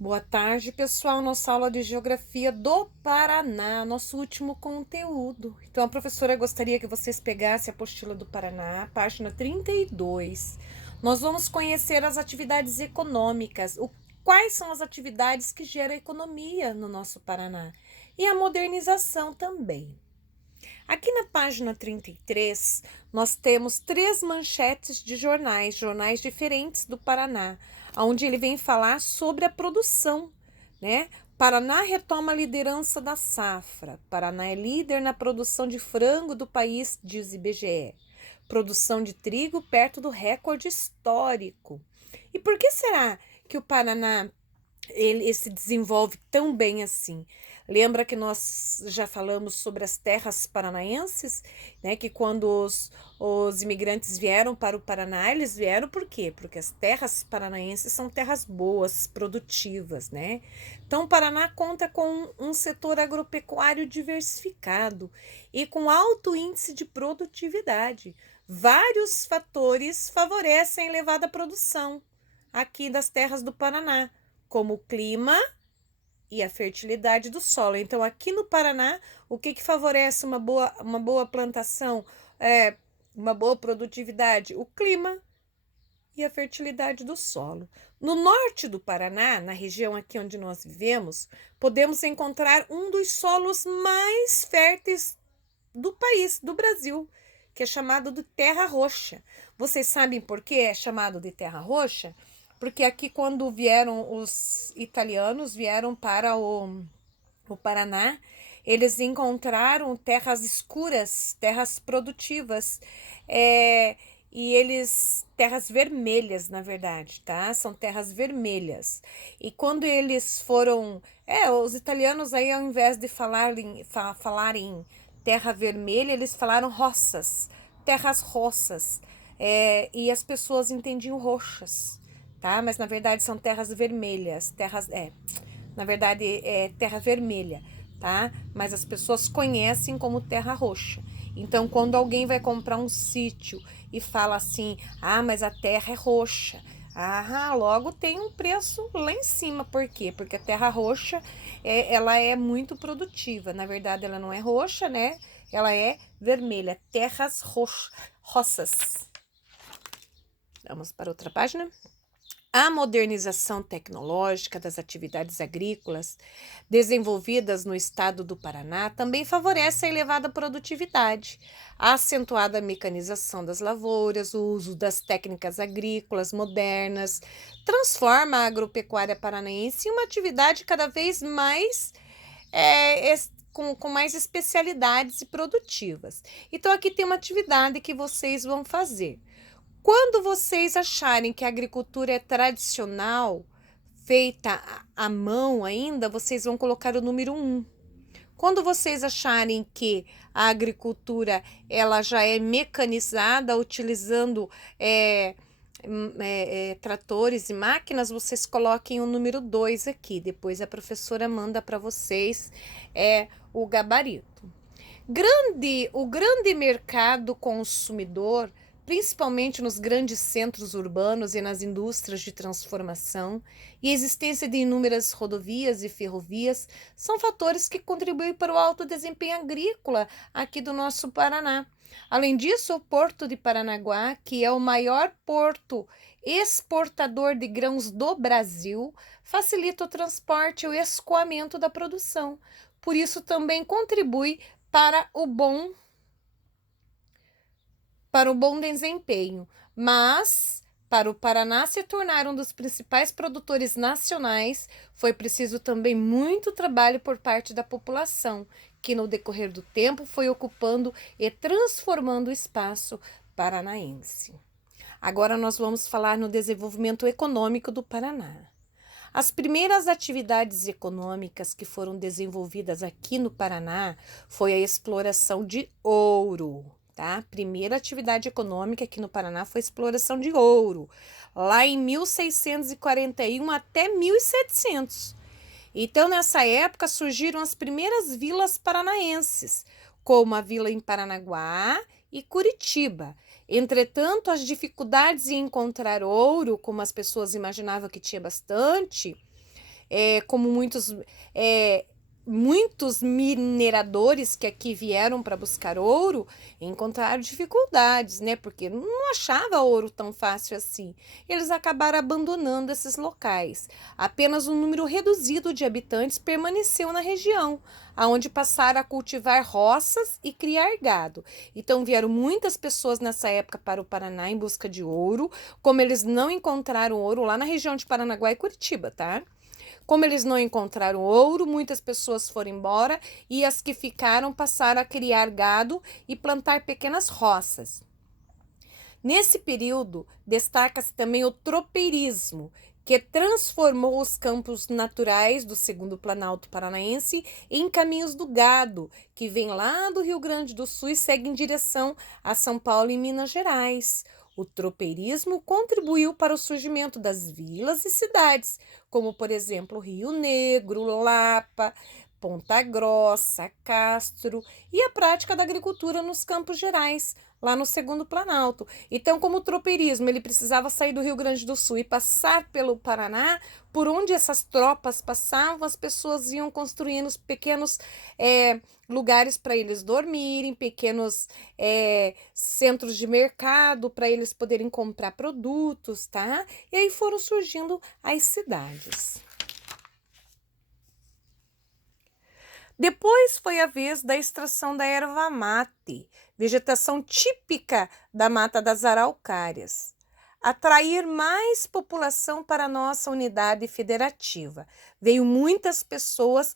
Boa tarde, pessoal. Nossa aula de Geografia do Paraná, nosso último conteúdo. Então, a professora gostaria que vocês pegassem a apostila do Paraná, página 32. Nós vamos conhecer as atividades econômicas, quais são as atividades que geram economia no nosso Paraná e a modernização também. Aqui na página 33, nós temos três manchetes de jornais diferentes do Paraná, onde ele vem falar sobre a produção, né? Paraná retoma a liderança da safra. Paraná é líder na produção de frango do país, diz IBGE. Produção de trigo perto do recorde histórico. E por que será que o Paraná ele se desenvolve tão bem assim? Lembra que nós já falamos sobre as terras paranaenses, né? Que quando os imigrantes vieram para o Paraná, eles vieram por quê? Porque as terras paranaenses são terras boas, produtivas, né? Então, o Paraná conta com um setor agropecuário diversificado e com alto índice de produtividade. Vários fatores favorecem a elevada produção aqui das terras do Paraná, como o clima e a fertilidade do solo. Então, aqui no Paraná, o que favorece uma boa plantação, uma boa produtividade? O clima e a fertilidade do solo. No norte do Paraná, na região aqui onde nós vivemos, podemos encontrar um dos solos mais férteis do país, do Brasil, que é chamado de terra roxa. Vocês sabem por que é chamado de terra roxa? Porque aqui, quando vieram os italianos, vieram para o Paraná, eles encontraram terras escuras, terras produtivas, é, terras vermelhas, na verdade, tá? São terras vermelhas. E quando eles foram, os italianos aí, ao invés de falar em terra vermelha, eles falaram roças, terras roças, e as pessoas entendiam roxas, tá? Mas na verdade são terras vermelhas, na verdade é terra vermelha, tá? Mas as pessoas conhecem como terra roxa. Então, quando alguém vai comprar um sítio e fala assim: "Ah, mas a terra é roxa", ah, logo tem um preço lá em cima. Por quê? Porque a terra roxa ela é muito produtiva. Na verdade, ela não é roxa, né? Ela é vermelha. Roças. Vamos para outra página. A modernização tecnológica das atividades agrícolas desenvolvidas no estado do Paraná também favorece a elevada produtividade. A acentuada mecanização das lavouras, o uso das técnicas agrícolas modernas, transforma a agropecuária paranaense em uma atividade cada vez mais com mais especialidades e produtivas. Então, aqui tem uma atividade que vocês vão fazer. Quando vocês acharem que a agricultura é tradicional, feita à mão ainda, vocês vão colocar o número 1. Quando vocês acharem que a agricultura ela já é mecanizada, utilizando tratores e máquinas, vocês coloquem o número 2 aqui. Depois a professora manda para vocês o gabarito. O grande mercado consumidor, principalmente nos grandes centros urbanos e nas indústrias de transformação, e a existência de inúmeras rodovias e ferrovias são fatores que contribuem para o alto desempenho agrícola aqui do nosso Paraná. Além disso, o Porto de Paranaguá, que é o maior porto exportador de grãos do Brasil, facilita o transporte e o escoamento da produção. Por isso, também contribui para o bom desempenho, mas para o Paraná se tornar um dos principais produtores nacionais, foi preciso também muito trabalho por parte da população, que no decorrer do tempo foi ocupando e transformando o espaço paranaense. Agora nós vamos falar no desenvolvimento econômico do Paraná. As primeiras atividades econômicas que foram desenvolvidas aqui no Paraná foi a exploração de ouro, tá? A primeira atividade econômica aqui no Paraná foi a exploração de ouro, lá em 1641 até 1700. Então, nessa época, surgiram as primeiras vilas paranaenses, como a vila em Paranaguá e Curitiba. Entretanto, as dificuldades em encontrar ouro, como as pessoas imaginavam que tinha bastante, como muitos mineradores que aqui vieram para buscar ouro encontraram dificuldades, né? Porque não achava ouro tão fácil assim. Eles acabaram abandonando esses locais. Apenas um número reduzido de habitantes permaneceu na região, aonde passaram a cultivar roças e criar gado. Então vieram muitas pessoas nessa época para o Paraná em busca de ouro, como eles não encontraram ouro lá na região de Paranaguá e Curitiba, tá? Como eles não encontraram ouro, muitas pessoas foram embora e as que ficaram passaram a criar gado e plantar pequenas roças. Nesse período, destaca-se também o tropeirismo, que transformou os campos naturais do Segundo Planalto Paranaense em caminhos do gado, que vem lá do Rio Grande do Sul e segue em direção a São Paulo e Minas Gerais. O tropeirismo contribuiu para o surgimento das vilas e cidades, como, por exemplo, Rio Negro, Lapa, Ponta Grossa, Castro, e a prática da agricultura nos Campos Gerais, lá no Segundo Planalto. Então, como o tropeirismo ele precisava sair do Rio Grande do Sul e passar pelo Paraná, por onde essas tropas passavam, as pessoas iam construindo os pequenos lugares para eles dormirem, pequenos centros de mercado para eles poderem comprar produtos, tá? E aí foram surgindo as cidades. Depois foi a vez da extração da erva mate, vegetação típica da Mata das Araucárias. Atrair mais população para a nossa unidade federativa. Veio muitas pessoas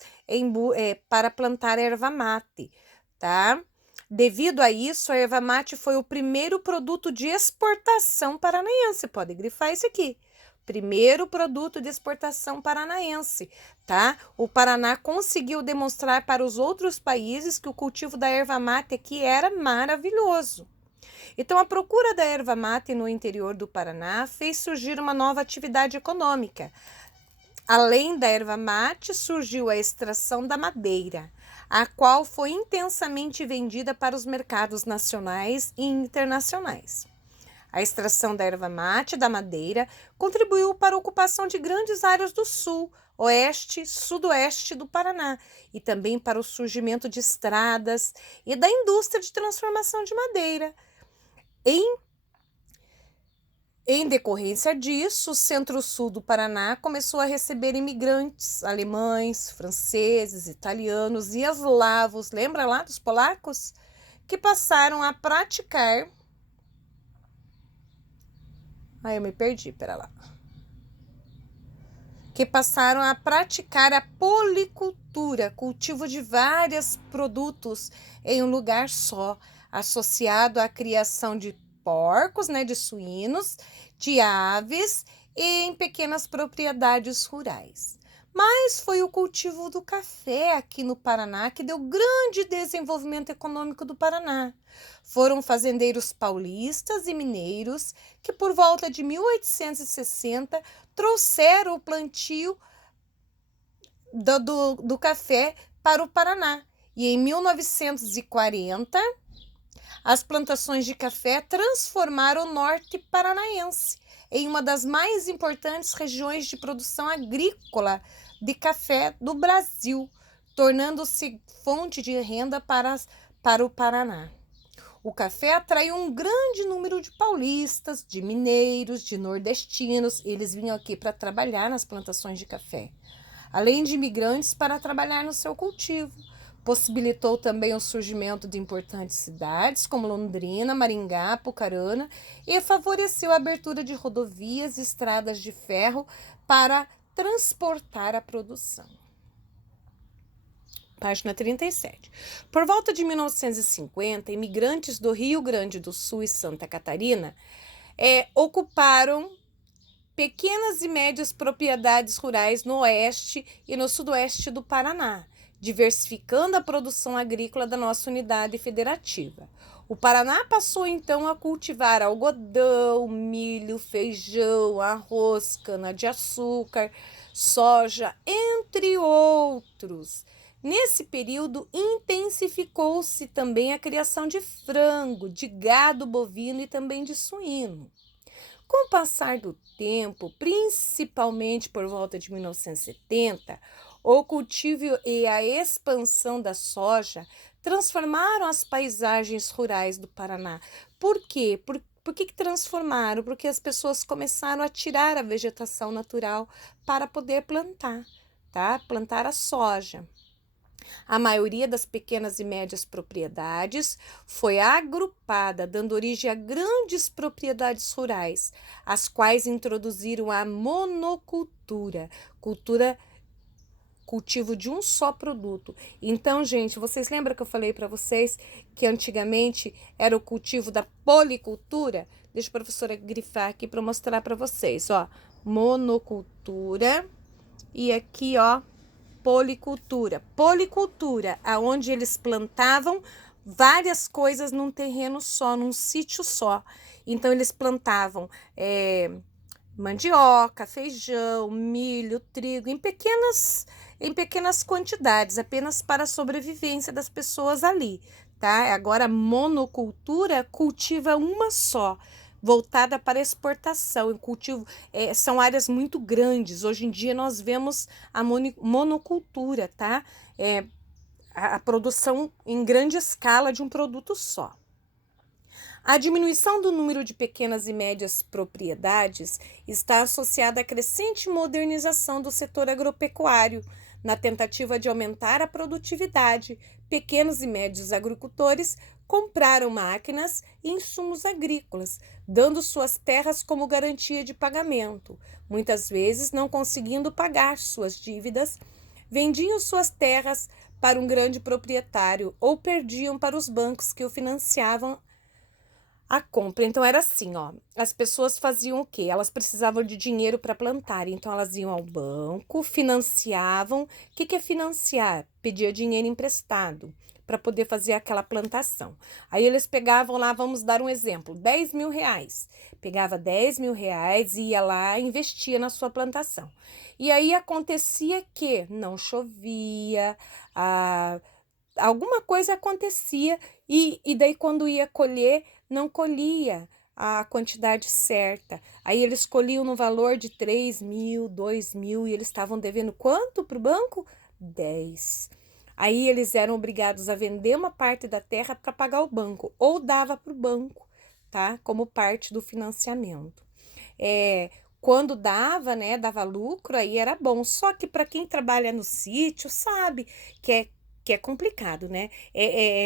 para plantar erva mate, tá? Devido a isso, a erva mate foi o primeiro produto de exportação paranaense. Pode grifar isso aqui. Primeiro produto de exportação paranaense, tá? O Paraná conseguiu demonstrar para os outros países que o cultivo da erva mate aqui era maravilhoso. Então, a procura da erva mate no interior do Paraná fez surgir uma nova atividade econômica. Além da erva mate, surgiu a extração da madeira, a qual foi intensamente vendida para os mercados nacionais e internacionais. A extração da erva mate e da madeira contribuiu para a ocupação de grandes áreas do sul, oeste e sudoeste do Paraná e também para o surgimento de estradas e da indústria de transformação de madeira. Em decorrência disso, o centro-sul do Paraná começou a receber imigrantes alemães, franceses, italianos e eslavos, lembra lá dos polacos? Que passaram a praticar... eu me perdi, pera lá. Que passaram a praticar a policultura, cultivo de vários produtos em um lugar só, associado à criação de porcos, né, de suínos, de aves e em pequenas propriedades rurais. Mas foi o cultivo do café aqui no Paraná que deu grande desenvolvimento econômico do Paraná. Foram fazendeiros paulistas e mineiros que, por volta de 1860, trouxeram o plantio do café para o Paraná. E em 1940, as plantações de café transformaram o norte paranaense em uma das mais importantes regiões de produção agrícola de café do Brasil, tornando-se fonte de renda para o Paraná. O café atraiu um grande número de paulistas, de mineiros, de nordestinos. Eles vinham aqui para trabalhar nas plantações de café, além de imigrantes para trabalhar no seu cultivo. Possibilitou também o surgimento de importantes cidades como Londrina, Maringá, Apucarana e favoreceu a abertura de rodovias e estradas de ferro para transportar a produção. Página 37. Por volta de 1950, imigrantes do Rio Grande do Sul e Santa Catarina ocuparam pequenas e médias propriedades rurais no oeste e no sudoeste do Paraná, diversificando a produção agrícola da nossa unidade federativa. O Paraná passou então a cultivar algodão, milho, feijão, arroz, cana-de-açúcar, soja, entre outros. Nesse período, intensificou-se também a criação de frango, de gado bovino e também de suíno. Com o passar do tempo, principalmente por volta de 1970, o cultivo e a expansão da soja transformaram as paisagens rurais do Paraná. Por quê? Por que transformaram? Porque as pessoas começaram a tirar a vegetação natural para poder plantar, tá? Plantar a soja. A maioria das pequenas e médias propriedades foi agrupada, dando origem a grandes propriedades rurais, as quais introduziram a monocultura, cultivo de um só produto. Então, gente, vocês lembram que eu falei para vocês que antigamente era o cultivo da policultura? Deixa a professora grifar aqui para mostrar para vocês, ó, monocultura e aqui, ó, policultura. Policultura, aonde eles plantavam várias coisas num terreno só, num sítio só. Então, eles plantavam mandioca, feijão, milho, trigo, em pequenas quantidades, apenas para a sobrevivência das pessoas ali, tá? Agora, a monocultura cultiva uma só, voltada para exportação. O cultivo são áreas muito grandes. Hoje em dia nós vemos a monocultura, tá? A produção em grande escala de um produto só. A diminuição do número de pequenas e médias propriedades está associada à crescente modernização do setor agropecuário. Na tentativa de aumentar a produtividade, pequenos e médios agricultores compraram máquinas e insumos agrícolas, dando suas terras como garantia de pagamento. Muitas vezes, não conseguindo pagar suas dívidas, vendiam suas terras para um grande proprietário ou perdiam para os bancos que o financiavam a compra. Então era assim, ó, as pessoas faziam o quê? Elas precisavam de dinheiro para plantar, então elas iam ao banco, financiavam. O que é financiar? Pedia dinheiro emprestado para poder fazer aquela plantação. Aí eles pegavam lá, vamos dar um exemplo, 10 mil reais. Pegava 10 mil reais e ia lá e investia na sua plantação. E aí acontecia que não chovia, alguma coisa acontecia e daí quando ia colher, não colhia a quantidade certa. Aí eles colhiam no valor de 3 mil, 2 mil e eles estavam devendo quanto para o banco? 10. Aí eles eram obrigados a vender uma parte da terra para pagar o banco ou dava para o banco, tá? Como parte do financiamento. Quando dava, né, dava lucro, aí era bom. Só que para quem trabalha no sítio sabe que é complicado, né?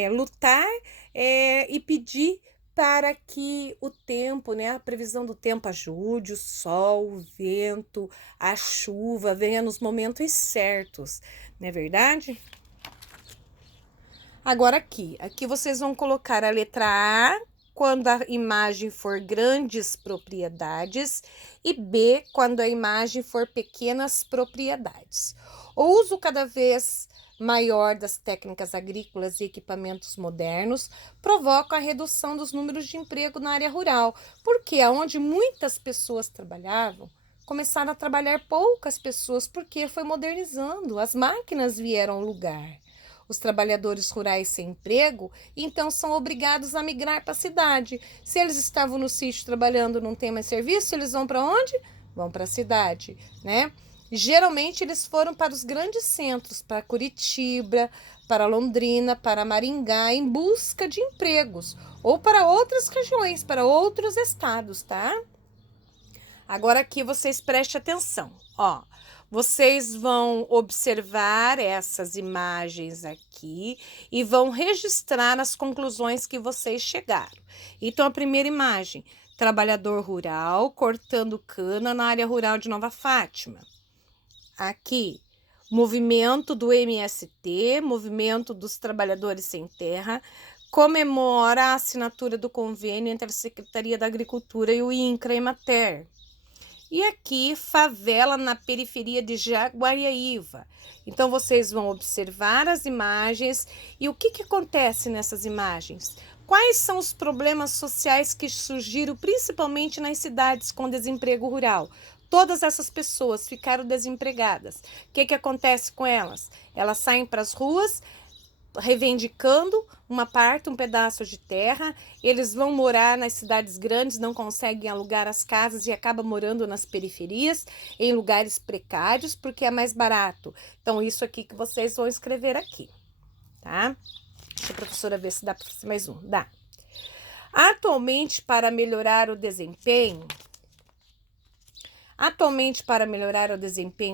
Lutar e pedir para que o tempo, né, a previsão do tempo ajude, o sol, o vento, a chuva venha nos momentos certos, não é verdade? Agora aqui vocês vão colocar a letra A quando a imagem for grandes propriedades e B quando a imagem for pequenas propriedades. O uso cada vez maior das técnicas agrícolas e equipamentos modernos provoca a redução dos números de emprego na área rural, porque onde muitas pessoas trabalhavam, começaram a trabalhar poucas pessoas, porque foi modernizando, as máquinas vieram ao lugar. Os trabalhadores rurais sem emprego, então são obrigados a migrar para a cidade. Se eles estavam no sítio trabalhando, não tem mais serviço, eles vão para onde? Vão para a cidade, né? Geralmente eles foram para os grandes centros, para Curitiba, para Londrina, para Maringá, em busca de empregos, ou para outras regiões, para outros estados, tá? Agora aqui vocês prestem atenção, ó. Vocês vão observar essas imagens aqui e vão registrar as conclusões que vocês chegaram. Então, a primeira imagem, trabalhador rural cortando cana na área rural de Nova Fátima. Aqui, movimento do MST, Movimento dos Trabalhadores Sem Terra, comemora a assinatura do convênio entre a Secretaria da Agricultura e o INCRA Emater. E aqui, favela na periferia de Jaguariaíva. Então, vocês vão observar as imagens e o que acontece nessas imagens? Quais são os problemas sociais que surgiram principalmente nas cidades com desemprego rural? Todas essas pessoas ficaram desempregadas. O que acontece com elas? Elas saem para as ruas, reivindicando uma parte, um pedaço de terra. Eles vão morar nas cidades grandes, não conseguem alugar as casas e acabam morando nas periferias, em lugares precários, porque é mais barato. Então, isso aqui que vocês vão escrever aqui, tá? Deixa a professora ver se dá para fazer mais um. Dá. Atualmente, para melhorar o desempenho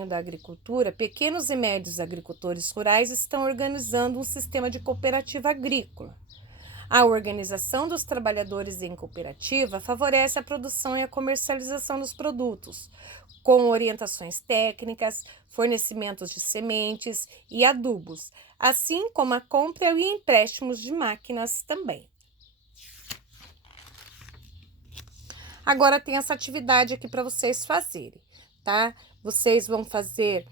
da agricultura, pequenos e médios agricultores rurais estão organizando um sistema de cooperativa agrícola. A organização dos trabalhadores em cooperativa favorece a produção e a comercialização dos produtos, com orientações técnicas, fornecimentos de sementes e adubos, assim como a compra e empréstimos de máquinas também. Agora tem essa atividade aqui para vocês fazerem, tá? Vocês vão fazer,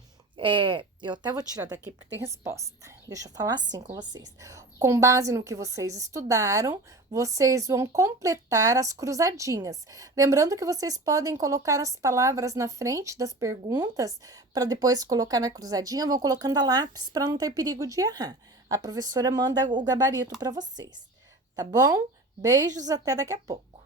eu até vou tirar daqui porque tem resposta. Deixa eu falar assim com vocês. Com base no que vocês estudaram, vocês vão completar as cruzadinhas. Lembrando que vocês podem colocar as palavras na frente das perguntas para depois colocar na cruzadinha, vão colocando a lápis para não ter perigo de errar. A professora manda o gabarito para vocês, tá bom? Beijos, até daqui a pouco.